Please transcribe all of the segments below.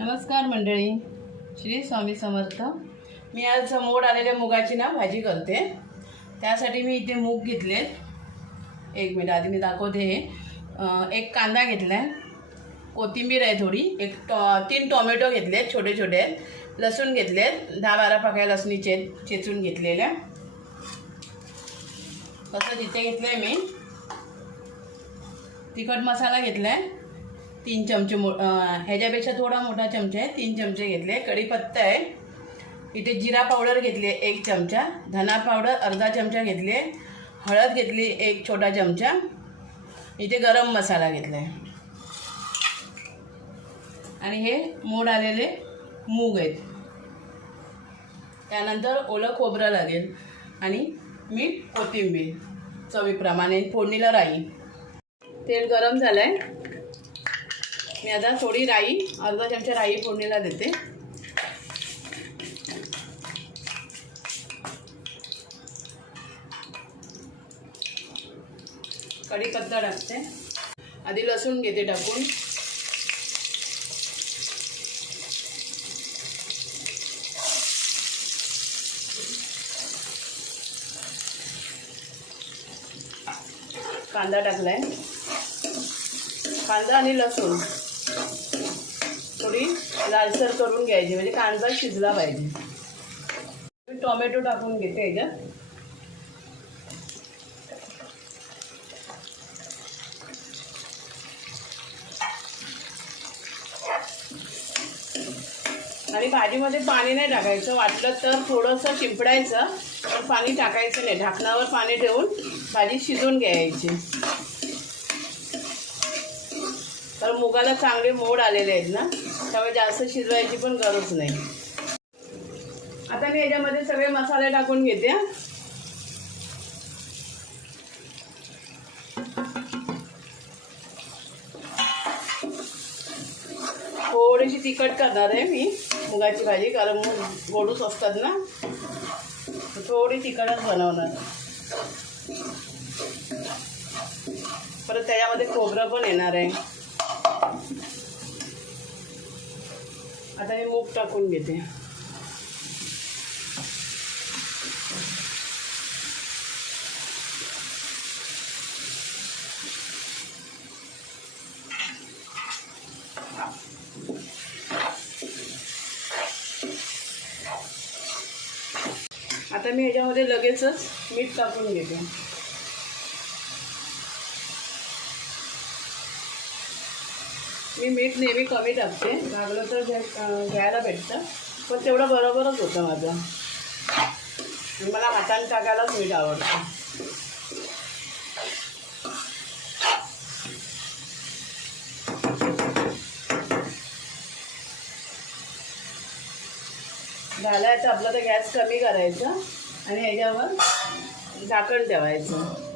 नमस्कार मंडळी. श्री स्वामी समर्थ. मी आज मोड आलेल्या मुगाची ना भाजी करते. त्यासाठी मी इथे मूग घेतले. एक मिनिट आधी मी दाखवते हे. एक कांदा घेतला आहे. कोथिंबीर आहे थोडी. एक टॉ तीन टोमॅटो घेतलेत छोटे छोटे. लसूण घेतलेत दहा बारा पाकळ्या लसणीचे चेचून घेतलेल्या. तसंच इथे घेतलं आहे मी. तिखट मसाला घेतला आहे तीन चमचे मो ह्याच्यापेक्षा थोडा मोठा चमचा आहे. तीन चमचे घेतले. कढीपत्ता आहे. इथे जिरा पावडर घेतली आहे एक चमचा. धना पावडर अर्धा चमचा घेतली. आहे हळद घेतली एक छोटा चमचा. इथे गरम मसाला घेतला आहे आणि हे मोड आलेले मूग आहेत. त्यानंतर ओलं खोबरं लागेल आणि मीठ कोथिंबीर चवीप्रमाणे. फोडणीला राई. तेल गरम झालं आहे मी आता थोडी राई अर्धा चमचा राई फोडणीला देते. कढीपत्ता टाकते आधी लसूण घेते टाकून. कांदा टाकलाय. कांदा आणि लसूण. थोडी लालसर करून घ्यायची म्हणजे कांदा शिजला पाहिजे. मी टोमॅटो टाकून घेते ह्याच्यात आणि भाजीमध्ये पाणी नाही टाकायचं वाटलं तर थोडंसं शिंपडायचं पण पाणी टाकायचं नाही. ढाकणावर पाणी ठेवून भाजी शिजवून घ्यायची. तर मुगाला चांगले मोड आलेले आहेत ना त्यामुळे जास्त शिजवायची पण गरज नाही. आता मी याच्यामध्ये सगळे मसाले टाकून घेते हा. थोडीशी तिखट करणार आहे मी मुगाची भाजी कारण मूग गोडूस असतात ना. थोडी तिखटच बनवणार. परत त्याच्यामध्ये खोबरं पण येणार आहे. आता मी मूग टाकून घेते. आता मी ह्याच्यामध्ये लगेचच मीठ टाकून घेते. मी मीठ नेहमी कमी टाकते. लागलं तर घ्यायला भेटतं. पण तेवढं बरोबरच होतं माझं. मला हाताने टाकायलाच मीठ आवडतं. घालायचं आपलं तर गॅस कमी करायचा. आणि ह्याच्यावर झाकण ठेवायचं.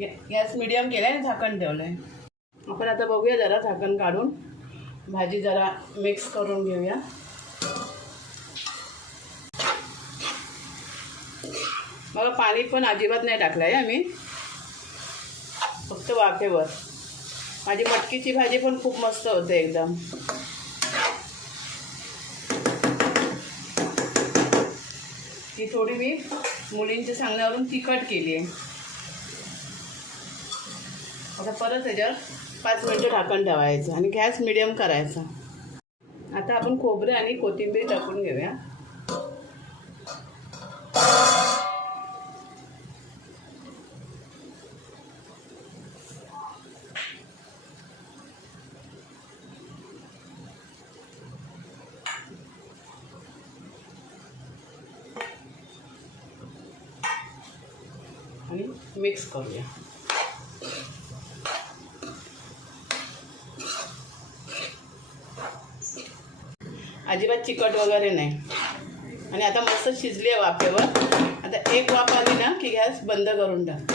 गॅस मिडियम केला आणि झाकण ठेवलं आहे आपण आता बघूया जरा झाकण काढून. भाजी जरा मिक्स करून घेऊया. बघा पाणी पण अजिबात नाही टाकलं आहे आम्ही फक्त वाफेवर. माझी मटकीची भाजी पण खूप मस्त होते एकदम. ती थोडी मी मुलींच्या सांगण्यावरून तिखट केली आहे आता परत त्याच्यावर पाच मिनटं ढाकण ठेवायचं आणि गॅस मिडियम करायचा. आता आपण खोबरे आणि कोथिंबीर टाकून घेऊया. आणि मिक्स करूया. अजिबात चिकट वगैरे नाही. आणि आता मस्त शिजली आहे वाफेवर. आता एक वाफ आली ना की गॅस बंद करून टाक.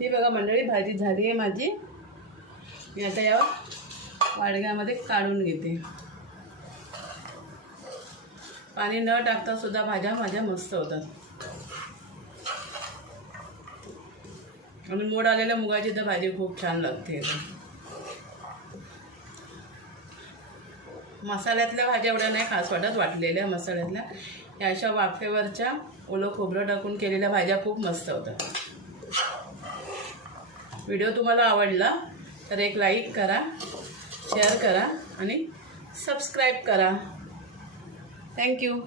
ही बघा मंडळी भाजी झाली आहे माझी. मी आता या वाडग्यामध्ये काढून घेते. पाणी न टाकता सुद्धा भाज्या माझ्या मस्त होतात. आणि मोड आलेल्या मुगाची तर भाजी खूप छान लागते. मसाल्यातल्या भाज्या एवढ्या नाही खास वाटत वाटलेल्या मसाल्यातल्या. या अशा वाफेवरच्या ओलं खोबरं टाकून केलेल्या भाज्या खूप मस्त होतात व्हिडिओ तुम्हाला आवडला तर एक लाईक करा शेअर करा आणि सबस्क्राईब करा. थँक्यू.